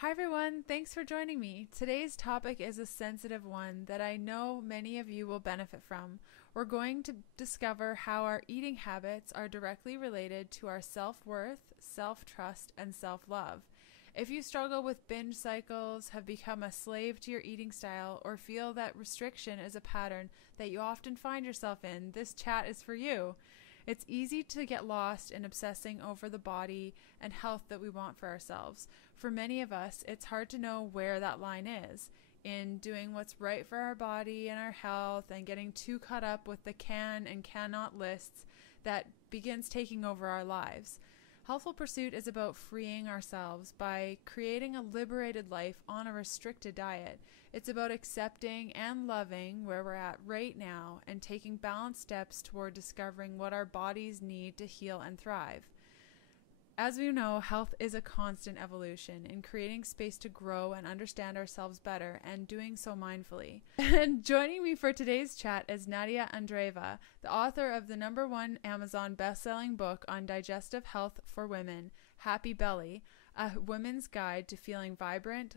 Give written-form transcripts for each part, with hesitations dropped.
Hi everyone, thanks for joining me. Today's topic is a sensitive one that I know many of you will benefit from. We're going to discover how our eating habits are directly related to our self-worth, self-trust, and self-love. If you struggle with binge cycles, have become a slave to your eating style, or feel that restriction is a pattern that you often find yourself in, this chat is for you. It's easy to get lost in obsessing over the body and health that we want for ourselves. For many of us, it's hard to know where that line is in doing what's right for our body and our health and getting too caught up with the can and cannot lists that begins taking over our lives. Healthful Pursuit is about freeing ourselves by creating a liberated life on a restricted diet. It's about accepting and loving where we're at right now and taking balanced steps toward discovering what our bodies need to heal and thrive. As we know, health is a constant evolution in creating space to grow and understand ourselves better and doing so mindfully. And joining me for today's chat is Nadia Andreeva, the author of the #1 Amazon best-selling book on digestive health for women, Happy Belly, a women's guide to feeling vibrant,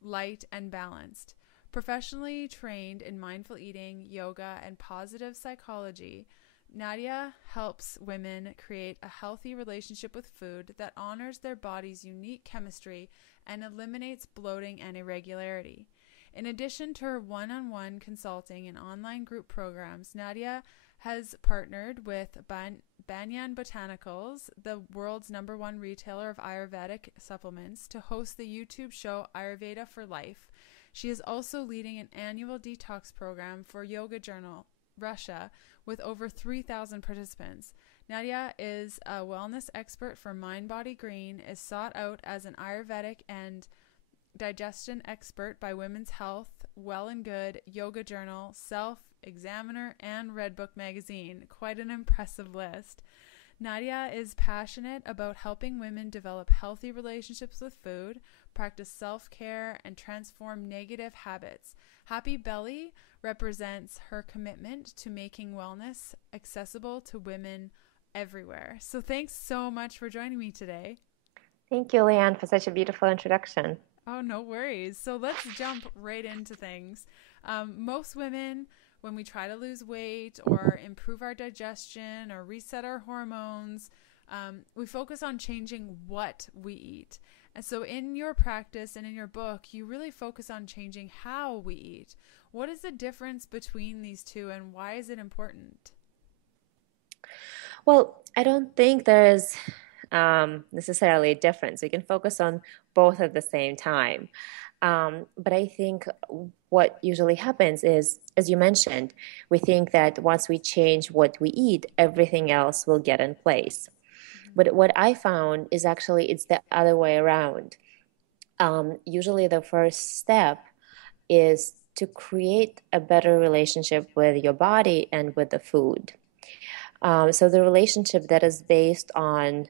light, and balanced. Professionally trained in mindful eating, yoga, and positive psychology, Nadia helps women create a healthy relationship with food that honors their body's unique chemistry and eliminates bloating and irregularity. In addition to her one-on-one consulting and online group programs, Nadia has partnered with Banyan Botanicals, the world's #1 retailer of Ayurvedic supplements, to host the YouTube show Ayurveda for Life. She is also leading an annual detox program for Yoga Journal Russia with over 3,000 participants. Nadia is a wellness expert for Mind Body Green, is sought out as an Ayurvedic and digestion expert by Women's Health, Well and Good, Yoga Journal, Self, Examiner, and Redbook magazine. Quite an impressive list. Nadia is passionate about helping women develop healthy relationships with food, practice self-care, and transform negative habits. Happy Belly represents her commitment to making wellness accessible to women everywhere. So thanks so much for joining me today. Thank you, Leanne, for such a beautiful introduction. Oh, no worries. So let's jump right into things. Most women, when we try to lose weight or improve our digestion or reset our hormones, we focus on changing what we eat. And so in your practice and in your book, you really focus on changing how we eat. What is the difference between these two and why is it important? Well, I don't think there is necessarily a difference. We can focus on both at the same time. But I think what usually happens is, as you mentioned, we think that once we change what we eat, everything else will get in place. But what I found is actually it's the other way around. Usually the first step is to create a better relationship with your body and with the food. So the relationship that is based on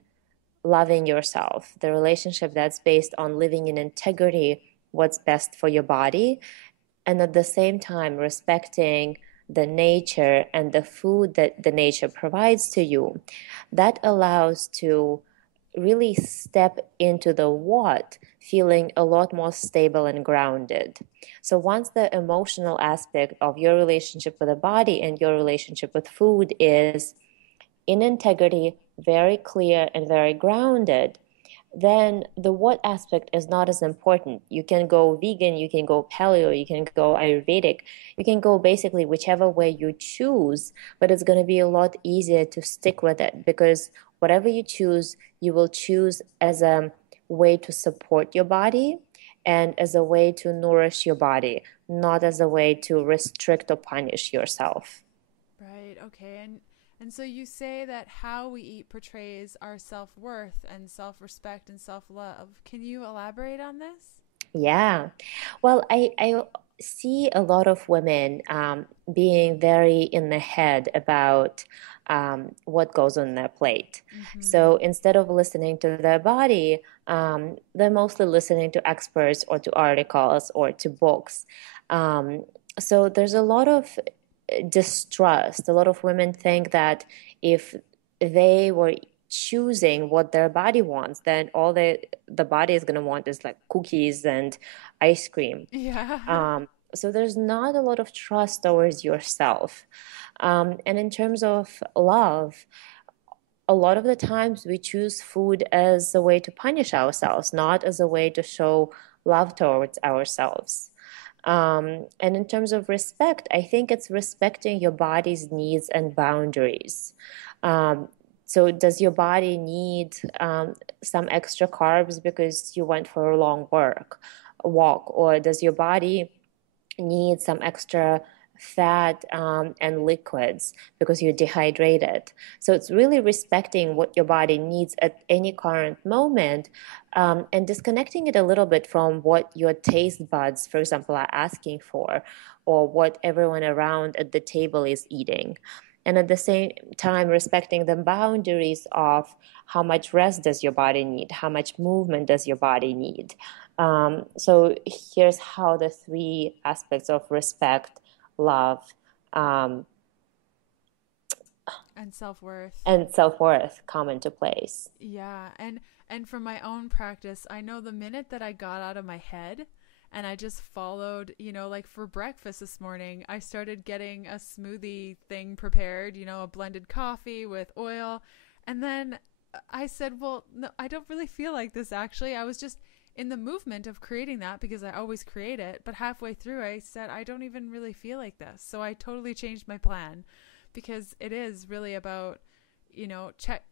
loving yourself, the relationship that's based on living in integrity, what's best for your body, and at the same time respecting the nature and the food that the nature provides to you, that allows to really step into the what, feeling a lot more stable and grounded. So once the emotional aspect of your relationship with the body and your relationship with food is in integrity, very clear and very grounded, then the what aspect is not as important. You can go vegan, you can go paleo, you can go Ayurvedic, you can go basically whichever way you choose, but it's going to be a lot easier to stick with it because whatever you choose, you will choose as a way to support your body and as a way to nourish your body, not as a way to restrict or punish yourself. Right. Okay. And so you say that how we eat portrays our self-worth and self-respect and self-love. Can you elaborate on this? Yeah. Well, I see a lot of women being very in the head about what goes on their plate. Mm-hmm. So instead of listening to their body, they're mostly listening to experts or to articles or to books. So there's a lot of distrust. A lot of women think that if they were choosing what their body wants, then all the body is going to want is like cookies and ice cream. Yeah. So there's not a lot of trust towards yourself. And in terms of love, a lot of the times we choose food as a way to punish ourselves, not as a way to show love towards ourselves. And in terms of respect, I think it's respecting your body's needs and boundaries. Um, so, does your body need some extra carbs because you went for a long walk, or does your body need some extra fat and liquids because you're dehydrated? So it's really respecting what your body needs at any current moment, and disconnecting it a little bit from what your taste buds, for example, are asking for, or what everyone around at the table is eating. And at the same time, respecting the boundaries of how much rest does your body need, how much movement does your body need. So here's how the three aspects of respect, love, um, and self-worth come into place. Yeah. And from my own practice, I know the minute that I got out of my head and I just followed, like for breakfast this morning, I started getting a smoothie thing prepared, a blended coffee with oil. And then I said, well, no, I don't really feel like this actually. I was just in the movement of creating that because I always create it. But halfway through, I said, I don't even really feel like this. So I totally changed my plan, because it is really about,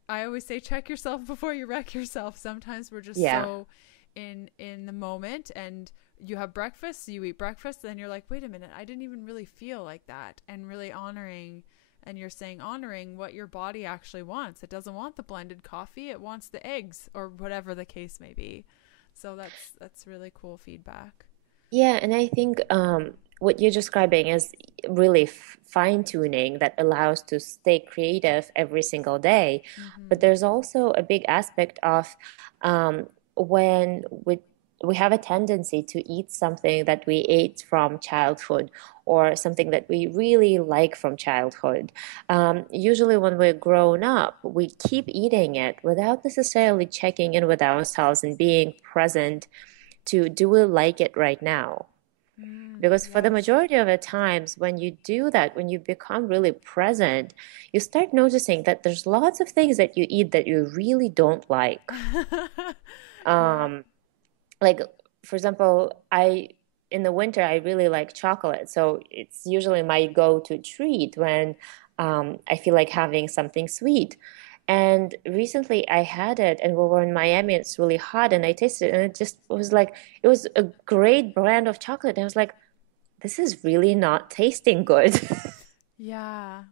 I always say, check yourself before you wreck yourself. Sometimes we're just so in the moment, and you have breakfast, so you eat breakfast, then you're like, wait a minute, I didn't even really feel like that. And really honoring, and you're saying honoring what your body actually wants. It doesn't want the blended coffee, it wants the eggs, or whatever the case may be. So that's really cool feedback. Yeah, and I think what you're describing is really fine-tuning that allows to stay creative every single day. But there's also a big aspect of when we have a tendency to eat something that we ate from childhood, or something that we really like from childhood. Usually when we're grown up, we keep eating it without necessarily checking in with ourselves and being present to, do we like it right now? Because for the majority of the times when you do that, when you become really present, you start noticing that there's lots of things that you eat that you really don't like. Like, for example, in the winter, I really like chocolate. So it's usually my go-to treat when I feel like having something sweet. And recently I had it, and we were in Miami, and it's really hot, and I tasted it, and it just was like, it was a great brand of chocolate. And I was like, this is really not tasting good. Yeah.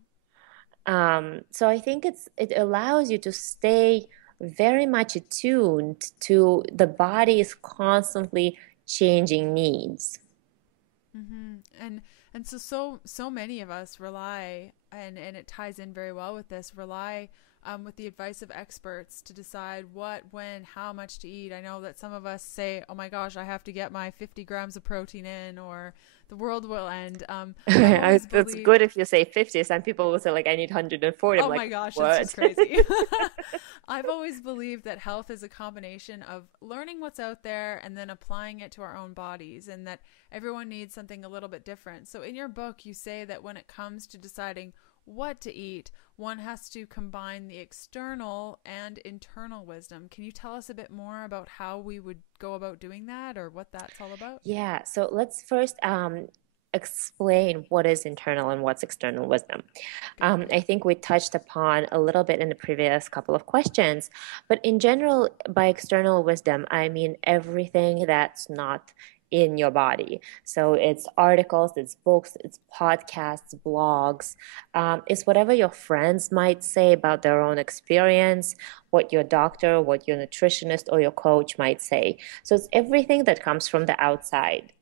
So I think it allows you to stay very much attuned to the body's constantly changing needs. And so many of us rely, and it ties in very well with this, rely with the advice of experts to decide what, when, how much to eat. I know that some of us say, oh my gosh, I have to get my 50 grams of protein in, or the world will end. It's good if you say 50. Some people will say, like, I need 140. Oh I'm my like, gosh, what? it's just crazy. I've always believed that health is a combination of learning what's out there and then applying it to our own bodies, and that everyone needs something a little bit different. So in your book, you say that when it comes to deciding what to eat, one has to combine the external and internal wisdom. Can you tell us a bit more about how we would go about doing that, or what that's all about? Yeah, so let's first explain what is internal and what's external wisdom. I think we touched upon a little bit in the previous couple of questions, but in general, by external wisdom, I mean everything that's not in your body. So it's articles, it's books, it's podcasts, blogs, it's whatever your friends might say about their own experience, what your doctor, what your nutritionist or your coach might say. So it's everything that comes from the outside.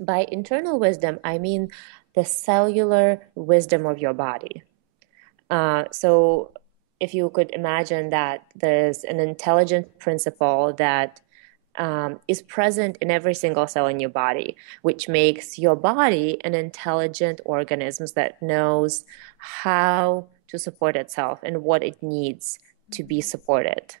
By internal wisdom, I mean the cellular wisdom of your body. So if you could imagine that there's an intelligent principle that is present in every single cell in your body, which makes your body an intelligent organism that knows how to support itself and what it needs to be supported.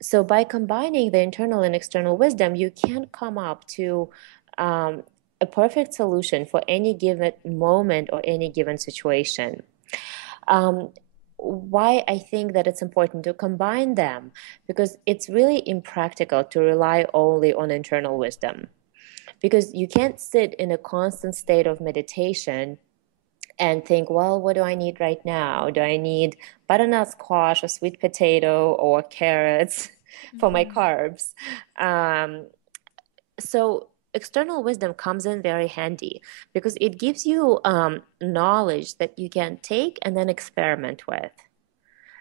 So by combining the internal and external wisdom, you can come up to a perfect solution for any given moment or any given situation. Why I think that it's important to combine them, because it's really impractical to rely only on internal wisdom, because you can't sit in a constant state of meditation and think, well, what do I need right now? Do I need butternut squash or sweet potato or carrots for my carbs? So external wisdom comes in very handy because it gives you knowledge that you can take and then experiment with.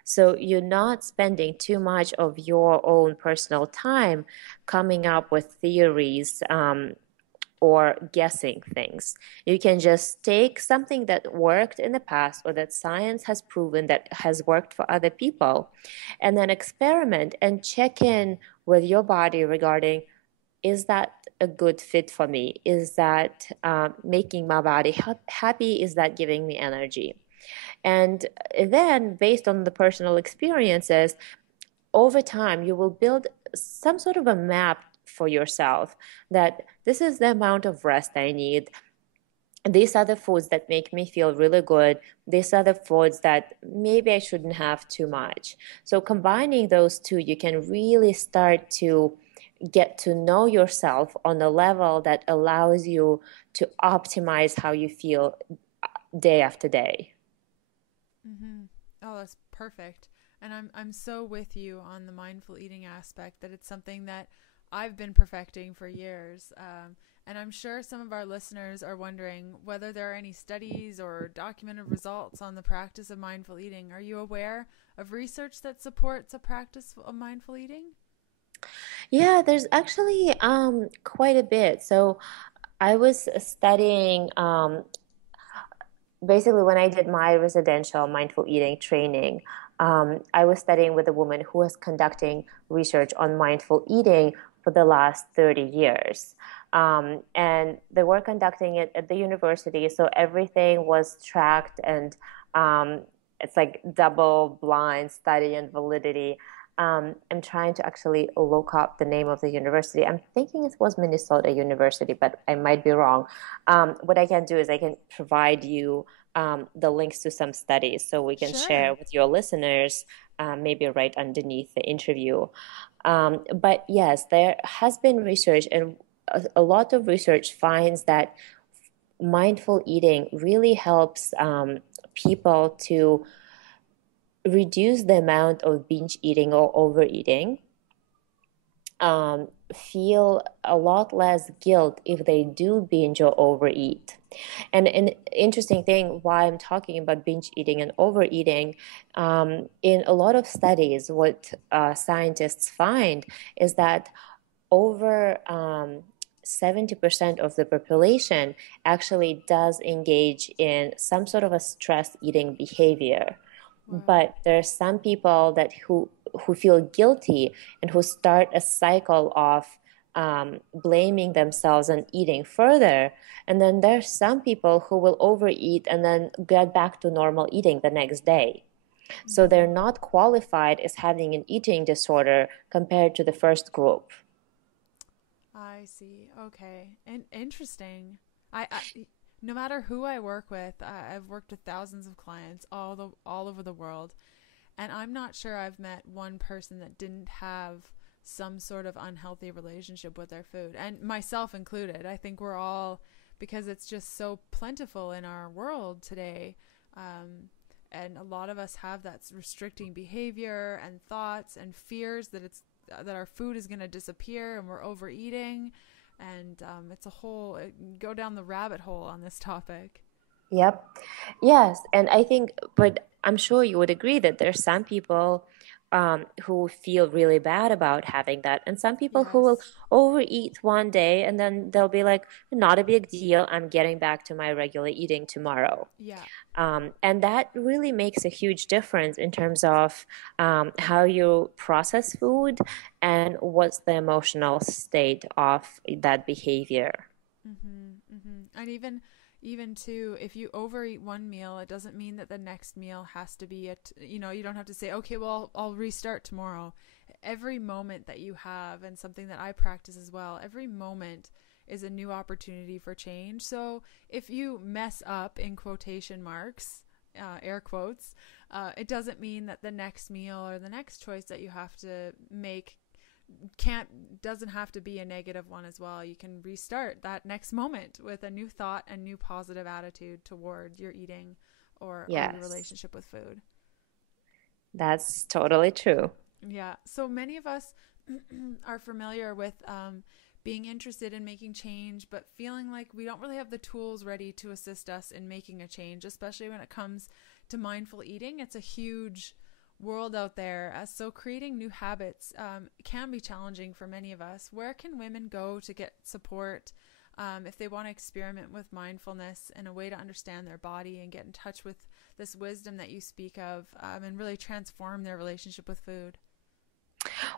So you're not spending too much of your own personal time coming up with theories or guessing things. You can just take something that worked in the past or that science has proven that has worked for other people, and then experiment and check in with your body regarding, is that a good fit for me? Is that making my body happy? Is that giving me energy? And then, based on the personal experiences, over time, you will build some sort of a map for yourself that this is the amount of rest I need. These are the foods that make me feel really good. These are the foods that maybe I shouldn't have too much. So combining those two, you can really start to get to know yourself on a level that allows you to optimize how you feel day after day. Mm-hmm. Oh, that's perfect. And I'm so with you on the mindful eating aspect, that it's something that I've been perfecting for years. And I'm sure some of our listeners are wondering whether there are any studies or documented results on the practice of mindful eating. Are you aware of research that supports a practice of mindful eating? Yeah, there's actually quite a bit. So I was studying basically when I did my residential mindful eating training. I was studying with a woman who was conducting research on mindful eating for the last 30 years. And they were conducting it at the university, so everything was tracked, and it's like double blind study and validity. I'm trying to actually look up the name of the university. I'm thinking it was Minnesota University, but I might be wrong. What I can do is I can provide you the links to some studies so we can share Sure. with your listeners, maybe right underneath the interview. But yes, there has been research, and a lot of research finds that mindful eating really helps people to reduce the amount of binge eating or overeating, feel a lot less guilt if they do binge or overeat. And an interesting thing why I'm talking about binge eating and overeating, in a lot of studies, what scientists find is that over 70% of the population actually does engage in some sort of a stress eating behavior. Wow. But there are some people that who feel guilty and who start a cycle of blaming themselves and eating further. And then there's some people who will overeat and then get back to normal eating the next day. So they're Mm-hmm. not qualified as having an eating disorder compared to the first group. I see. Okay. And interesting. I no matter who I work with, I've worked with thousands of clients all over the world, and I'm not sure I've met one person that didn't have some sort of unhealthy relationship with their food, and myself included. I think we're all, because it's just so plentiful in our world today, and a lot of us have that restricting behavior and thoughts and fears that that our food is going to disappear and we're overeating, and it's a whole go down the rabbit hole on this topic. Yep. Yes. And I think, but I'm sure you would agree that there's some people who feel really bad about having that, and some people who will Yes. overeat one day and then they'll be like, not a big deal. I'm getting back to my regular eating tomorrow. Yeah. And that really makes a huge difference in terms of how you process food and what's the emotional state of that behavior. Mm-hmm. Mm-hmm. And even even too, if you overeat one meal, it doesn't mean that the next meal has to be you don't have to say, okay, well, I'll restart tomorrow. Every moment that you have, and something that I practice as well, every moment is a new opportunity for change. So if you mess up, in quotation marks, air quotes, it doesn't mean that the next meal or the next choice that you have to make doesn't have to be a negative one as well. You can restart that next moment with a new thought and new positive attitude toward your eating or your relationship with food. That's totally true. Yeah. So many of us are familiar with being interested in making change, but feeling like we don't really have the tools ready to assist us in making a change, especially when it comes to mindful eating. It's a huge world out there. So creating new habits can be challenging for many of us. Where can women go to get support if they want to experiment with mindfulness and a way to understand their body and get in touch with this wisdom that you speak of and really transform their relationship with food?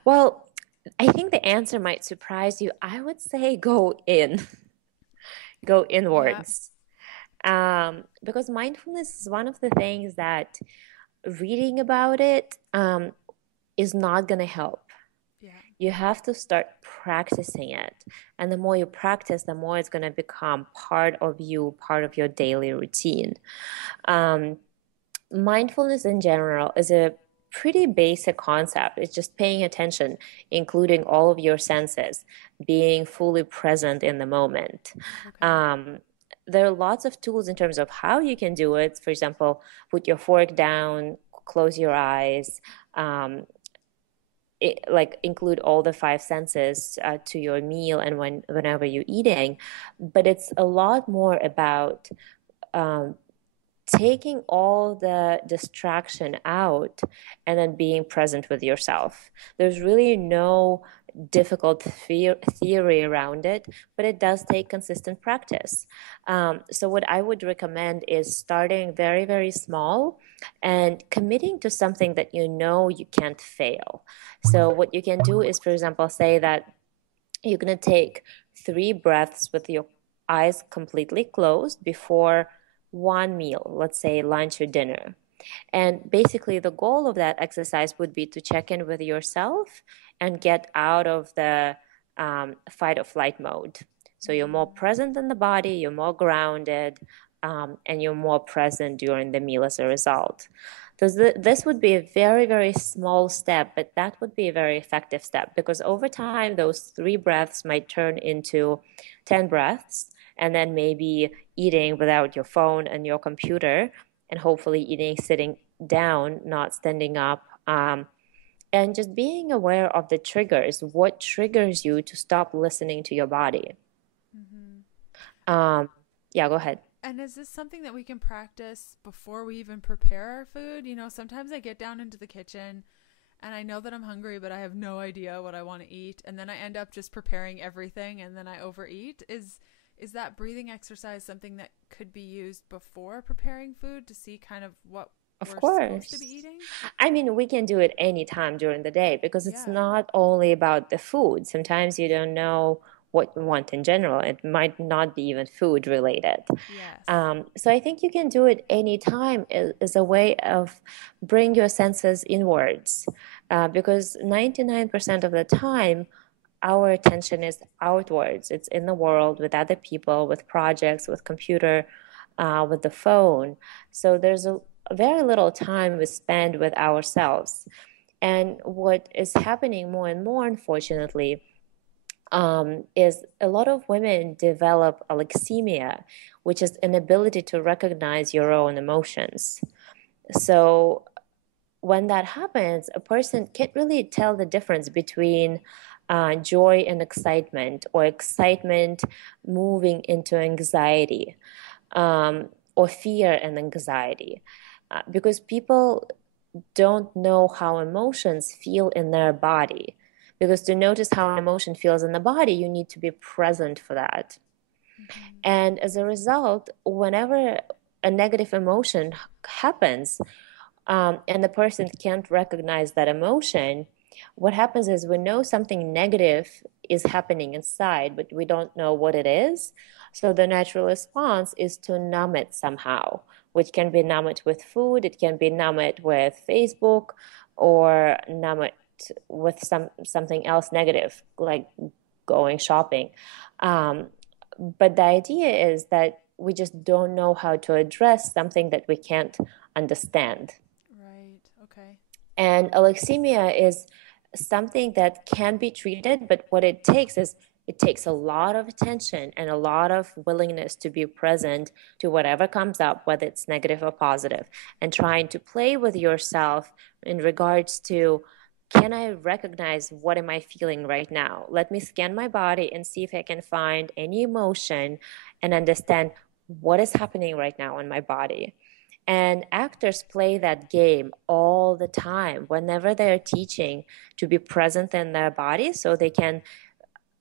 Well, I think the answer might surprise you. I would say go inwards. Because mindfulness is one of the things that reading about it is not going to help. Yeah. You have to start practicing it. And the more you practice, the more it's going to become part of you, part of your daily routine. Mindfulness in general is a pretty basic concept. It's just paying attention, including all of your senses, being fully present in the moment. Okay. There are lots of tools in terms of how you can do it. For example, put your fork down, close your eyes, include all the five senses to your meal and whenever you're eating. But it's a lot more about taking all the distraction out and then being present with yourself. There's really no difficult theory around it, but it does take consistent practice. So what I would recommend is starting very, very small and committing to something that you know you can't fail. So what you can do is, for example, say that you're going to take 3 breaths with your eyes completely closed before one meal, let's say lunch or dinner. And basically the goal of that exercise would be to check in with yourself and get out of the fight or flight mode. So you're more present in the body, you're more grounded, and you're more present during the meal as a result. So this would be a very, very small step, but that would be a very effective step, because over time, those 3 breaths might turn into 10 breaths, and then maybe eating without your phone and your computer, and hopefully eating sitting down, not standing up, and just being aware of the triggers. What triggers you to stop listening to your body? Yeah, go ahead. And is this something that we can practice before we even prepare our food? Sometimes I get down into the kitchen and I know that I'm hungry, but I have no idea what I want to eat. And then I end up just preparing everything and then I overeat. Is that breathing exercise something that could be used before preparing food to see kind of what we're supposed to be eating? I mean, we can do it anytime during the day, because it's not only about the food. Sometimes you don't know what you want in general. It might not be even food related. Yes. So I think you can do it anytime as a way of bring your senses inwards, because 99% of the time, our attention is outwards. It's in the world with other people, with projects, with computer, with the phone. So there's a very little time we spend with ourselves. And what is happening more and more, unfortunately, is a lot of women develop alexithymia, which is an ability to recognize your own emotions. So when that happens, a person can't really tell the difference between joy and excitement, or excitement moving into anxiety, or fear and anxiety, because people don't know how emotions feel in their body. Because to notice how an emotion feels in the body, you need to be present for that. And as a result, whenever a negative emotion happens, and the person can't recognize that emotion, what happens is, we know something negative is happening inside, but we don't know what it is. So the natural response is to numb it somehow, which can be numb it with food, it can be numb it with Facebook, or numb it with something else negative, like going shopping. But the idea is that we just don't know how to address something that we can't understand. Right. Okay. And alexithymia is something that can be treated, but what it takes is it takes a lot of attention and a lot of willingness to be present to whatever comes up, whether it's negative or positive, and trying to play with yourself in regards to, can I recognize what am I feeling right now? Let me scan my body and see if I can find any emotion and understand what is happening right now in my body. And actors play that game all the time whenever they're teaching to be present in their body so they can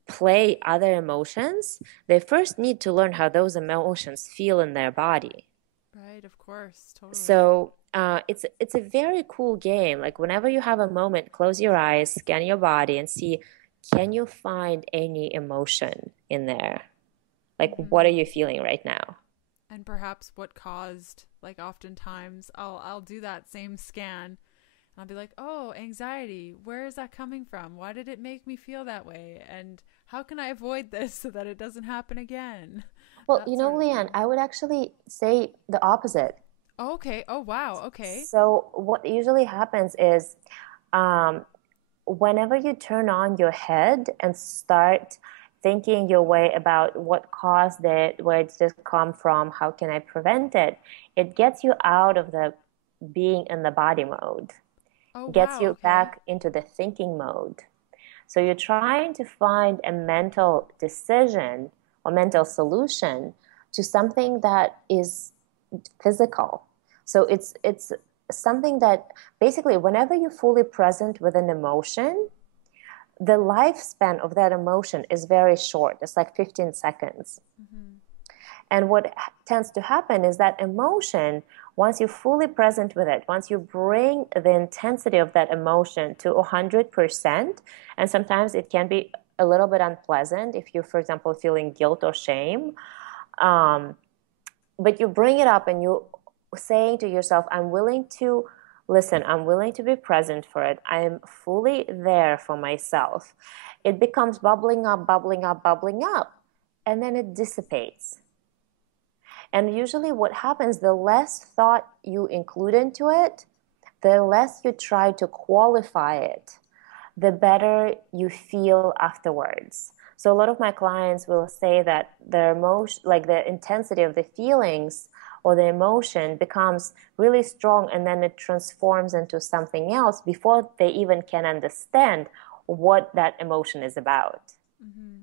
play other emotions. They first need to learn how those emotions feel in their body. Right. Of course. Totally. So it's a very cool game. Like whenever you have a moment, close your eyes, scan your body, and see, can you find any emotion in there? Like, what are you feeling right now? And perhaps what caused, like oftentimes I'll do that same scan and I'll be like, oh, anxiety, where is that coming from? Why did it make me feel that way? And how can I avoid this so that it doesn't happen again? Well, Leanne, I would actually say the opposite. Oh, okay. Oh, wow. Okay. So what usually happens is whenever you turn on your head and start thinking your way about what caused it, where did it come from, how can I prevent it, it gets you out of the being in the body mode. Oh, Gets wow. you Okay. back into the thinking mode. So you're trying to find a mental decision or mental solution to something that is physical. So it's something that basically whenever you're fully present with an emotion, the lifespan of that emotion is very short. It's like 15 seconds. Mm-hmm. And what tends to happen is that emotion, once you're fully present with it, once you bring the intensity of that emotion to 100%, and sometimes it can be a little bit unpleasant if you're, for example, feeling guilt or shame, but you bring it up and you're saying to yourself, I'm willing to listen, I'm willing to be present for it, I'm fully there for myself. It becomes bubbling up, bubbling up, bubbling up, and then it dissipates. And usually what happens, the less thought you include into it, the less you try to qualify it, the better you feel afterwards. So a lot of my clients will say that their emotion, like the intensity of the feelings or the emotion becomes really strong, and then it transforms into something else before they even can understand what that emotion is about. Mm-hmm.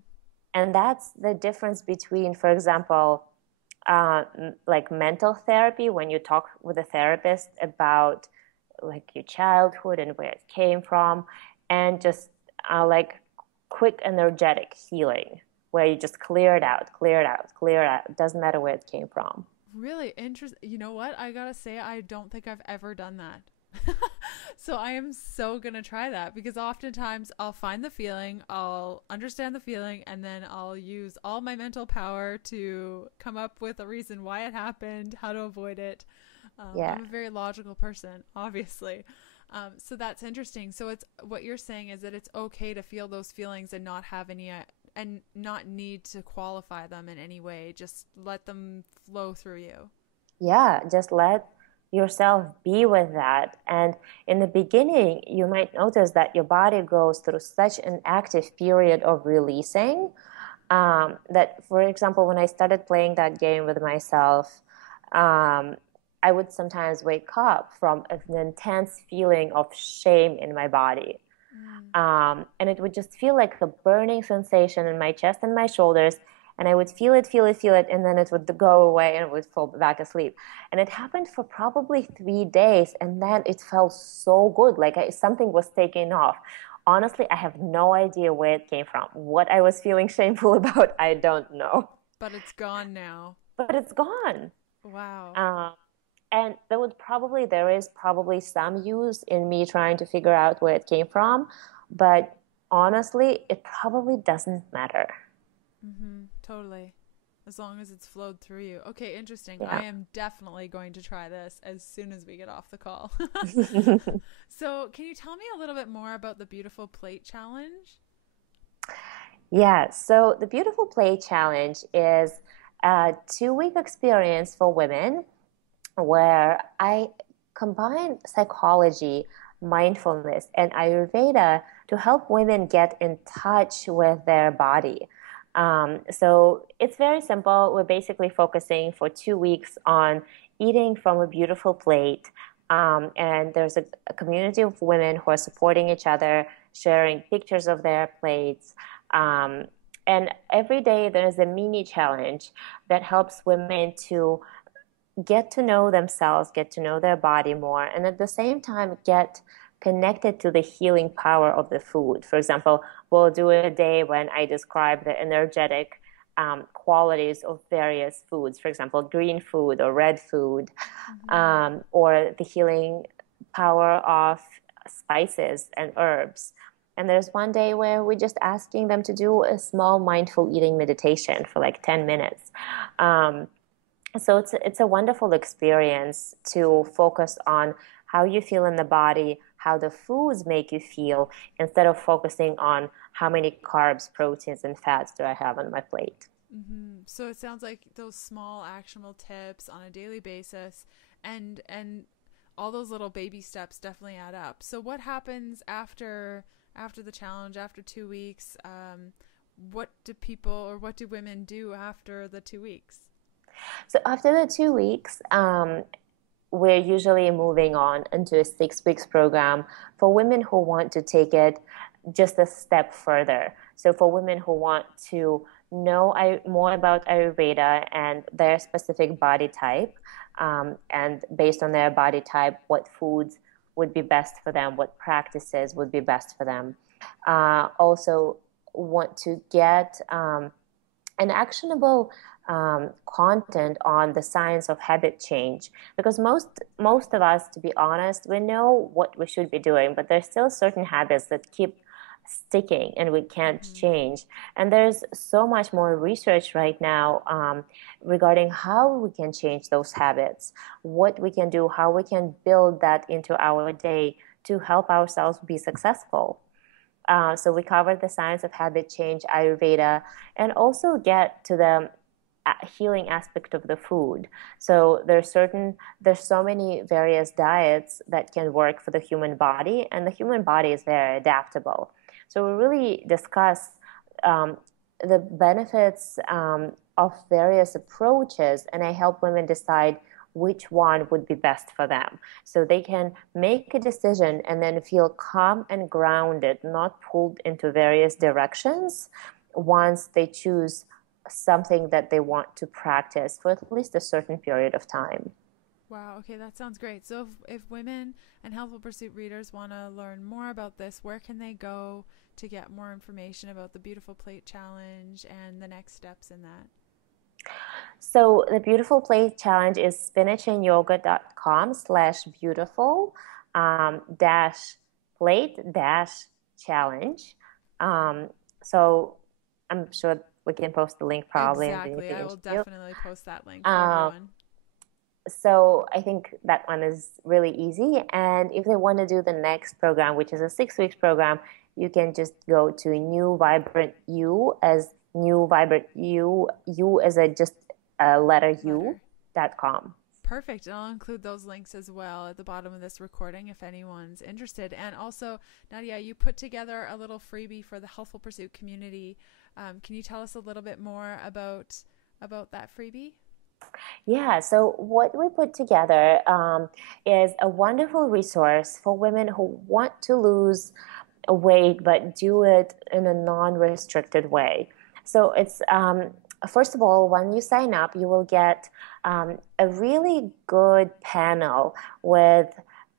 And that's the difference between, for example, like mental therapy, when you talk with a therapist about like your childhood and where it came from, and just like quick energetic healing where you just clear it out. It doesn't matter where it came from. Really interesting. You know what? I gotta say, I don't think I've ever done that. So I am so gonna try that, because oftentimes I'll find the feeling, I'll understand the feeling, and then I'll use all my mental power to come up with a reason why it happened, how to avoid it. I'm a very logical person, obviously. So that's interesting. So it's what you're saying is that it's okay to feel those feelings and not have any and not need to qualify them in any way. Just let them flow through you. Yeah, just let yourself be with that. And in the beginning, you might notice that your body goes through such an active period of releasing that, for example, when I started playing that game with myself, I would sometimes wake up from an intense feeling of shame in my body. And it would just feel like a burning sensation in my chest and my shoulders. And I would feel it, and then it would go away and it would fall back asleep. And it happened for probably 3 days. And then it felt so good, like something was taken off. Honestly, I have no idea where it came from. What I was feeling shameful about, I don't know. But it's gone now. But it's gone. Wow. And there is probably some use in me trying to figure out where it came from. But honestly, it probably doesn't matter. Totally. As long as it's flowed through you. Okay, interesting. I Yeah. am definitely going to try this as soon as we get off the call. So, can you tell me a little bit more about the Beautiful Plate Challenge? Yeah, so the Beautiful Play Challenge is a 2 week experience for women where I combine psychology, mindfulness, and Ayurveda to help women get in touch with their body. So it's very simple. We're basically focusing for 2 weeks on eating from a beautiful plate. And there's a community of women who are supporting each other, sharing pictures of their plates. Um, and every day there's a mini challenge that helps women to get to know themselves, get to know their body more, and at the same time get connected to the healing power of the food. For example, we'll do a day when I describe the energetic qualities of various foods, for example, green food or red food, Mm-hmm. or the healing power of spices and herbs. And there's one day where we're just asking them to do a small mindful eating meditation for like 10 minutes. Um, so it's a wonderful experience to focus on how you feel in the body, how the foods make you feel, instead of focusing on how many carbs, proteins, and fats do I have on my plate. So it sounds like those small actionable tips on a daily basis and all those little baby steps definitely add up. So what happens after the challenge, after 2 weeks? What do people or what do women do after the 2 weeks? So after the 2 weeks, we're usually moving on into a 6 weeks program for women who want to take it just a step further. So for women who want to know more about Ayurveda and their specific body type, and based on their body type, what foods would be best for them, what practices would be best for them. Also want to get an actionable content on the science of habit change, because most of us, to be honest, we know what we should be doing, but there's still certain habits that keep sticking and we can't Mm-hmm. change. And there's so much more research right now regarding how we can change those habits, what we can do, how we can build that into our day to help ourselves be successful. So we covered the science of habit change, Ayurveda, and also get to the healing aspect of the food. So there's so many various diets that can work for the human body, and the human body is very adaptable. So we really discuss um, the benefits of various approaches, and I help women decide which one would be best for them. So they can make a decision and then feel calm and grounded, not pulled into various directions once they choose something that they want to practice for at least a certain period of time. Wow, okay, that sounds great. So if women and Healthful Pursuit readers want to learn more about this, where can they go to get more information about the Beautiful Plate Challenge and the next steps in that? So the Beautiful Plate Challenge is spinachandyoga.com/beautiful dash plate dash challenge. Um, so I'm sure we can post the link probably underneath Exactly. the I will interview. definitely post that link for Um, everyone. so I think that one is really easy. And if they want to do the next program, which is a 6 weeks program, you can just go to New Vibrant You as New Vibrant You, you as a just a letter Letter. U.com. Perfect. And I'll include those links as well at the bottom of this recording if anyone's interested. And also, Nadia, you put together a little freebie for the Healthful Pursuit community. Can you tell us a little bit more about that freebie? Yeah, so what we put together is a wonderful resource for women who want to lose weight but do it in a non-restricted way. So it's first of all, when you sign up, you will get a really good panel with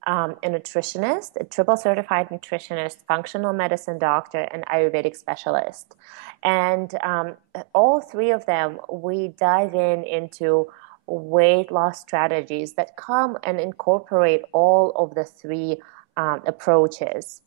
a nutritionist, a triple certified nutritionist, functional medicine doctor, and Ayurvedic specialist. And all three of them, we dive into weight loss strategies that come and incorporate all of the three approaches.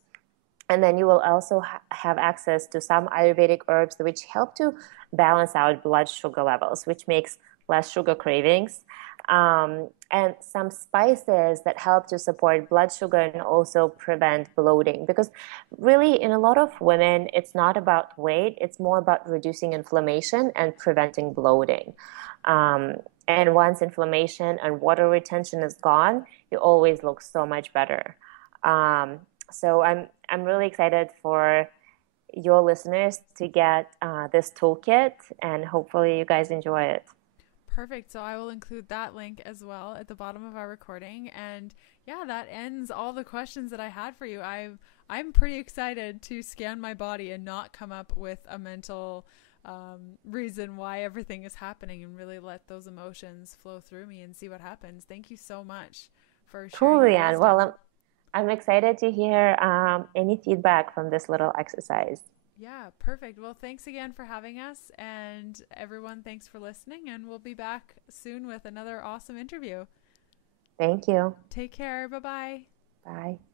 And then you will also have access to some Ayurvedic herbs which help to balance out blood sugar levels, which makes less sugar cravings. And some spices that help to support blood sugar and also prevent bloating. Because really, in a lot of women, it's not about weight, it's more about reducing inflammation and preventing bloating. And once inflammation and water retention is gone, you always look so much better. So I'm really excited for your listeners to get this toolkit, and hopefully you guys enjoy it. Perfect. So I will include that link as well at the bottom of our recording. And yeah, that ends all the questions that I had for you. I'm pretty excited to scan my body and not come up with a mental reason why everything is happening, and really let those emotions flow through me and see what happens. Thank you so much for sharing Cool, your Leanne. wisdom. Well, I'm excited to hear any feedback from this little exercise. Yeah, perfect. Well, thanks again for having us, and everyone, thanks for listening, and we'll be back soon with another awesome interview. Thank you. Take care. Bye-bye. Bye.